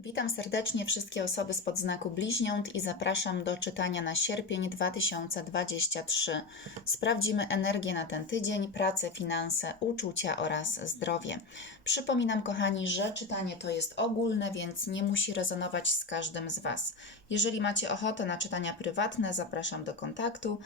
Witam serdecznie wszystkie osoby spod znaku bliźniąt i zapraszam do czytania na sierpień 2023. Sprawdzimy energię na ten tydzień, pracę, finanse, uczucia oraz zdrowie. Przypominam, kochani, że czytanie to jest ogólne, więc nie musi rezonować z każdym z Was. Jeżeli macie ochotę na czytania prywatne, zapraszam do kontaktu.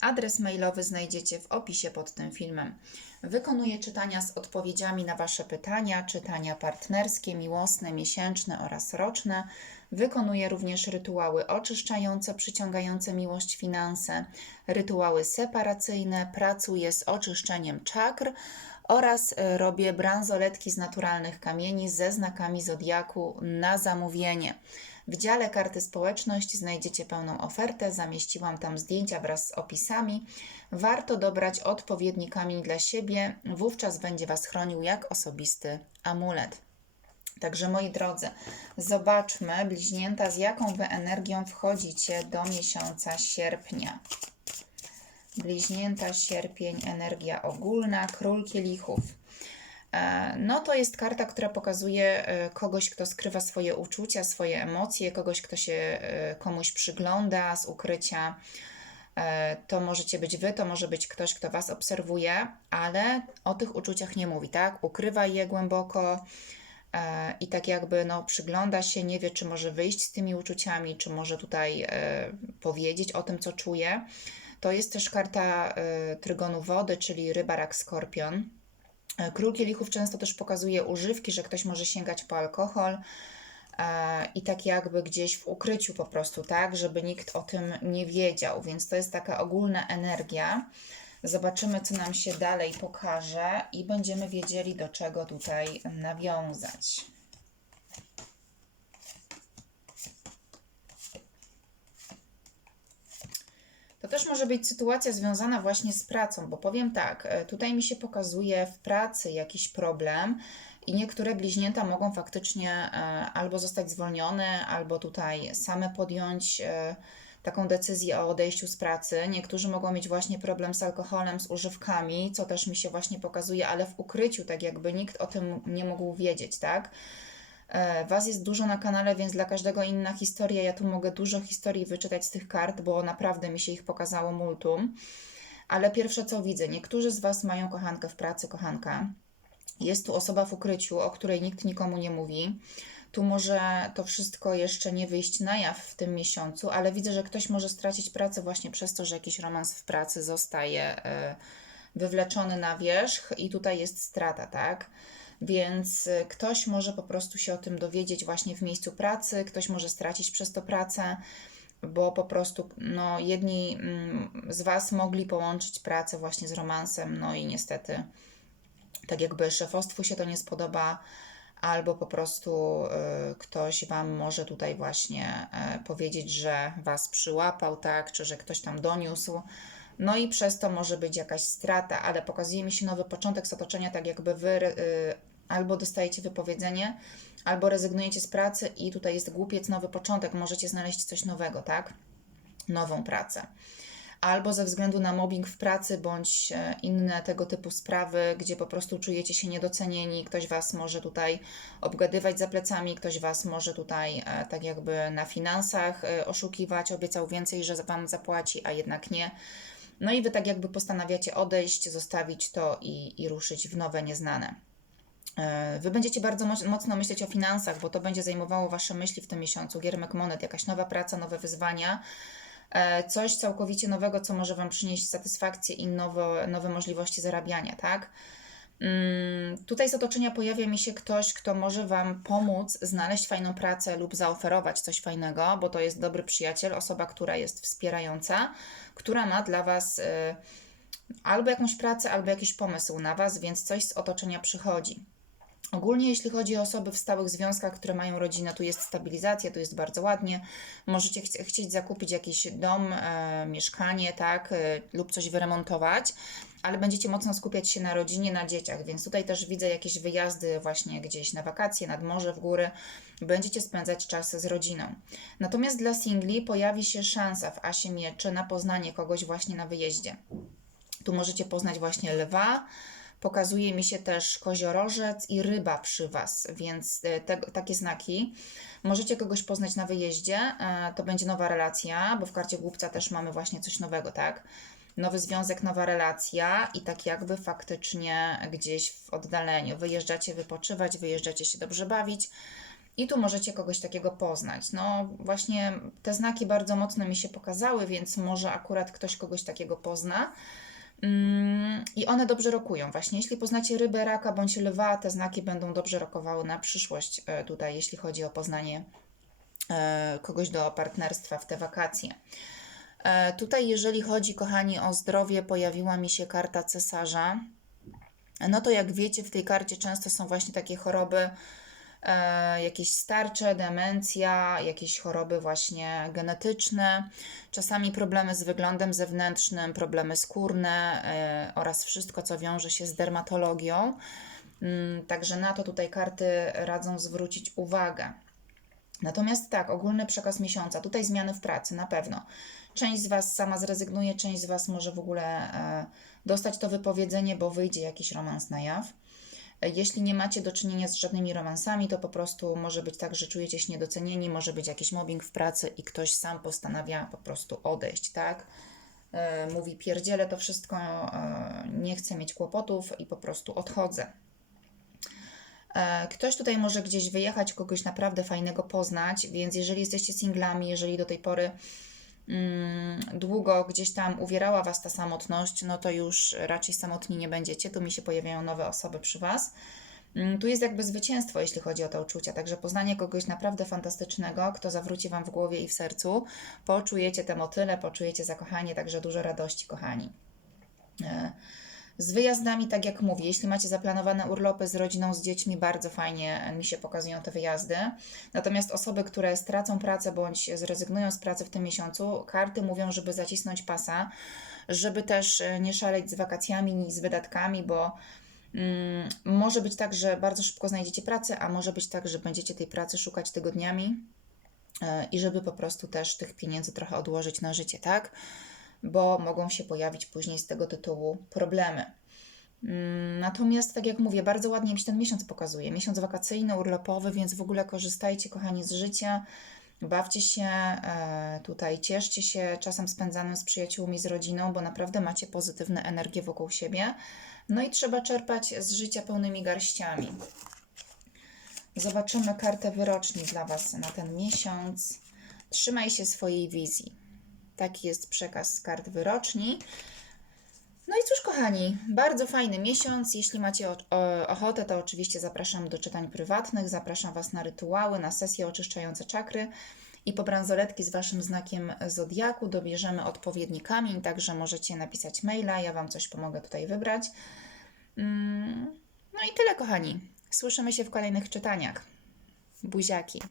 Adres mailowy znajdziecie w opisie pod tym filmem. Wykonuję czytania z odpowiedziami na Wasze pytania, czytania partnerskie, miłosne, miesięczne oraz roczne. Wykonuję również rytuały oczyszczające, przyciągające miłość, finanse, rytuały separacyjne, pracuję z oczyszczeniem czakr oraz e, robię bransoletki z naturalnych kamieni ze znakami zodiaku na zamówienie. W dziale karty społeczność znajdziecie pełną ofertę, zamieściłam tam zdjęcia wraz z opisami. Warto dobrać odpowiedni kamień dla siebie, wówczas będzie Was chronił jak osobisty amulet. Także moi drodzy, zobaczmy bliźnięta, z jaką Wy energią wchodzicie do miesiąca sierpnia. Bliźnięta, sierpień, energia ogólna, król kielichów. E, No to jest karta, która pokazuje e, kogoś, kto skrywa swoje uczucia, swoje emocje, kogoś, kto się e, komuś przygląda z ukrycia. To możecie być wy, to może być ktoś, kto was obserwuje, ale o tych uczuciach nie mówi, tak? Ukrywa je głęboko i tak jakby no, przygląda się, nie wie, czy może wyjść z tymi uczuciami, czy może tutaj powiedzieć o tym, co czuje. To jest też karta trygonu wody, czyli ryba, rak, skorpion. Król kielichów często też pokazuje używki, że ktoś może sięgać po alkohol e, i tak jakby gdzieś w ukryciu po prostu, tak, żeby nikt o tym nie wiedział, więc to jest taka ogólna energia. Zobaczymy, co nam się dalej pokaże i będziemy wiedzieli, do czego tutaj nawiązać. To też może być sytuacja związana właśnie z pracą, bo powiem tak, e, tutaj mi się pokazuje w pracy jakiś problem i niektóre bliźnięta mogą faktycznie e, albo zostać zwolnione, albo tutaj same podjąć e, taką decyzję o odejściu z pracy. Niektórzy mogą mieć właśnie problem z alkoholem, z używkami, co też mi się właśnie pokazuje, ale w ukryciu, tak jakby nikt o tym nie mógł wiedzieć, tak? E, Was jest dużo na kanale, więc dla każdego inna historia. Ja tu mogę dużo historii wyczytać z tych kart, bo naprawdę mi się ich pokazało multum. Ale pierwsze co widzę, niektórzy z Was mają kochankę w pracy, kochanka. Jest tu osoba w ukryciu, o której nikt nikomu nie mówi. Tu może to wszystko jeszcze nie wyjść na jaw w tym miesiącu, ale widzę, że ktoś może stracić pracę właśnie przez to, że jakiś romans w pracy zostaje e, wywleczony na wierzch i tutaj jest strata, tak? Więc y, ktoś może po prostu się o tym dowiedzieć właśnie w miejscu pracy, ktoś może stracić przez to pracę, bo po prostu no, jedni mm, z Was mogli połączyć pracę właśnie z romansem, no i niestety tak jakby szefostwu się to nie spodoba, albo po prostu y, ktoś Wam może tutaj właśnie y, powiedzieć, że Was przyłapał, tak, czy że ktoś tam doniósł. No i przez to może być jakaś strata, ale pokazuje mi się nowy początek z otoczenia, tak jakby Wy y, albo dostajecie wypowiedzenie, albo rezygnujecie z pracy i tutaj jest głupiec, nowy początek, możecie znaleźć coś nowego, tak? Nową pracę. Albo ze względu na mobbing w pracy, bądź e, inne tego typu sprawy, gdzie po prostu czujecie się niedocenieni, ktoś Was może tutaj obgadywać za plecami, ktoś Was może tutaj e, tak jakby na finansach e, oszukiwać, obiecał więcej, że Wam zapłaci, a jednak nie. No i Wy tak jakby postanawiacie odejść, zostawić to i, i ruszyć w nowe, nieznane. E, Wy będziecie bardzo moc- mocno myśleć o finansach, bo to będzie zajmowało Wasze myśli w tym miesiącu. Giermek Monet, jakaś nowa praca, nowe wyzwania, e, coś całkowicie nowego, co może Wam przynieść satysfakcję i nowe, nowe możliwości zarabiania, tak? Mm, Tutaj z otoczenia pojawia mi się ktoś, kto może Wam pomóc znaleźć fajną pracę lub zaoferować coś fajnego, bo to jest dobry przyjaciel, osoba, która jest wspierająca, która ma dla Was y, albo jakąś pracę, albo jakiś pomysł na Was, więc coś z otoczenia przychodzi. Ogólnie, jeśli chodzi o osoby w stałych związkach, które mają rodzinę, tu jest stabilizacja, tu jest bardzo ładnie. Możecie chci- chcieć zakupić jakiś dom, e, mieszkanie, tak, e, lub coś wyremontować, ale będziecie mocno skupiać się na rodzinie, na dzieciach, więc tutaj też widzę jakieś wyjazdy właśnie gdzieś na wakacje, nad morze, w góry. Będziecie spędzać czas z rodziną. Natomiast dla singli pojawi się szansa w Asie Mieczy na poznanie kogoś właśnie na wyjeździe. Tu możecie poznać właśnie lwa, Pokazuje mi się też koziorożec i ryba przy Was, więc e, te, takie znaki. Możecie kogoś poznać na wyjeździe, e, to będzie nowa relacja, bo w karcie głupca też mamy właśnie coś nowego, tak? Nowy związek, nowa relacja i tak jakby faktycznie gdzieś w oddaleniu. Wyjeżdżacie wypoczywać, wyjeżdżacie się dobrze bawić. I tu możecie kogoś takiego poznać. No właśnie te znaki bardzo mocno mi się pokazały, więc może akurat ktoś kogoś takiego pozna. I one dobrze rokują. Właśnie jeśli poznacie rybę, raka bądź lwa, te znaki będą dobrze rokowały na przyszłość e, tutaj, jeśli chodzi o poznanie e, kogoś do partnerstwa w te wakacje. E, Tutaj, jeżeli chodzi, kochani, o zdrowie, pojawiła mi się karta cesarza. No to jak wiecie, w tej karcie często są właśnie takie choroby, jakieś starcze, demencja, jakieś choroby właśnie genetyczne, czasami problemy z wyglądem zewnętrznym, problemy skórne e, oraz wszystko, co wiąże się z dermatologią. Mm, Także na to tutaj karty radzą zwrócić uwagę. Natomiast tak, ogólny przekaz miesiąca, tutaj zmiany w pracy na pewno. Część z Was sama zrezygnuje, część z Was może w ogóle e, dostać to wypowiedzenie, bo wyjdzie jakiś romans na jaw. Jeśli nie macie do czynienia z żadnymi romansami, to po prostu może być tak, że czujecie się niedocenieni, może być jakiś mobbing w pracy i ktoś sam postanawia po prostu odejść, tak? E, Mówi, pierdzielę to wszystko, e, nie chcę mieć kłopotów i po prostu odchodzę. E, Ktoś tutaj może gdzieś wyjechać, kogoś naprawdę fajnego poznać, więc jeżeli jesteście singlami, jeżeli do tej pory długo gdzieś tam uwierała Was ta samotność, no to już raczej samotni nie będziecie. Tu mi się pojawiają nowe osoby przy Was. Mm, Tu jest jakby zwycięstwo, jeśli chodzi o te uczucia. Także poznanie kogoś naprawdę fantastycznego, kto zawróci Wam w głowie i w sercu. Poczujecie te motyle, poczujecie zakochanie, także dużo radości, kochani. Z wyjazdami, tak jak mówię, jeśli macie zaplanowane urlopy z rodziną, z dziećmi, bardzo fajnie mi się pokazują te wyjazdy. Natomiast osoby, które stracą pracę bądź zrezygnują z pracy w tym miesiącu, karty mówią, żeby zacisnąć pasa, żeby też e, nie szaleć z wakacjami z wydatkami, bo mm, może być tak, że bardzo szybko znajdziecie pracę, a może być tak, że będziecie tej pracy szukać tygodniami e, i żeby po prostu też tych pieniędzy trochę odłożyć na życie, tak? Bo mogą się pojawić później z tego tytułu problemy. Mm, Natomiast, tak jak mówię, bardzo ładnie mi się ten miesiąc pokazuje. Miesiąc wakacyjny, urlopowy, więc w ogóle korzystajcie, kochani, z życia. Bawcie się, e, tutaj cieszcie się czasem spędzanym z przyjaciółmi, z rodziną, bo naprawdę macie pozytywne energie wokół siebie. No i trzeba czerpać z życia pełnymi garściami. Zobaczymy kartę wyroczni dla Was na ten miesiąc. Trzymaj się swojej wizji. Taki jest przekaz z kart wyroczni. No i cóż, kochani, bardzo fajny miesiąc. Jeśli macie ochotę, to oczywiście zapraszam do czytań prywatnych, zapraszam Was na rytuały, na sesje oczyszczające czakry i po bransoletki z Waszym znakiem zodiaku dobierzemy odpowiedni kamień, także możecie napisać maila, ja Wam coś pomogę tutaj wybrać. Mm, No i tyle, kochani. Słyszymy się w kolejnych czytaniach. Buziaki.